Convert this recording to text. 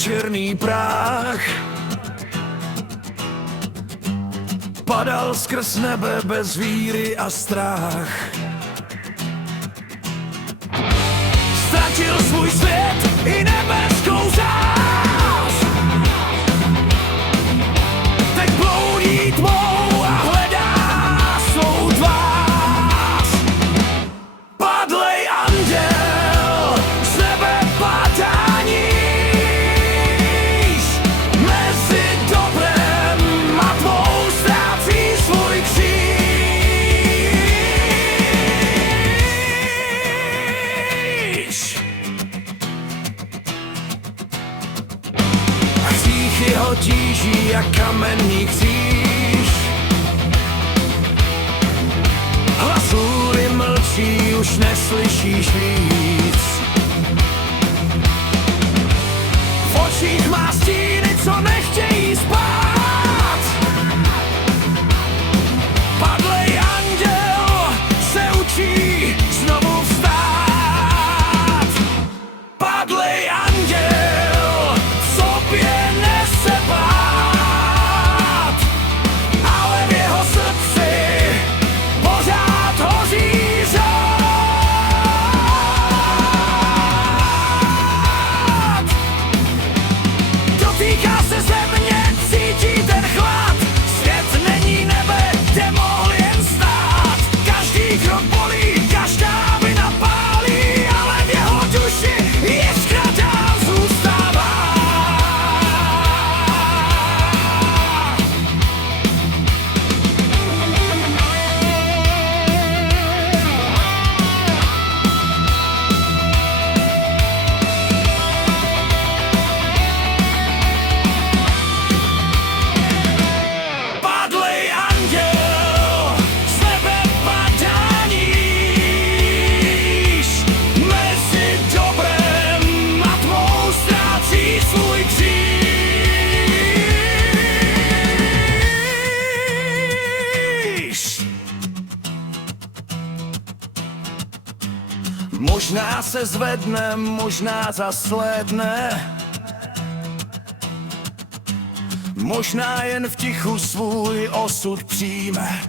černý prach padal skrz nebe bez víry a strach. Ztratil svůj svět i nebeskou zář. Teď bloudí tmou a hledá svou tvář. Padlej anděl, z nebe padá níž. Mezi dobrem a tmou ztrácí svůj kříž. Hřích jeho tíží jak kamenný kříž. Hlas hůry mlčí, už neslyšíš víc. V očích má stíny, co nechtějí spát. Padlej anděl se učí znovu vstát. Padlej anděl v sobě nese pád, ale v jeho srdci pořád hoří řád. Dotýká se země, cítí ten chlad. Svět není nebe, kde mohl jen stát. Každý krok bolí, každá vina pálí, ale v jeho duši jiskra dál zůstává. Padlej anděl, z nebe padá níž. Mezi dobrem a tmou ztrácí svůj kříž. Možná se zvedne, možná zasledne, možná jen v tichu svůj osud přijme.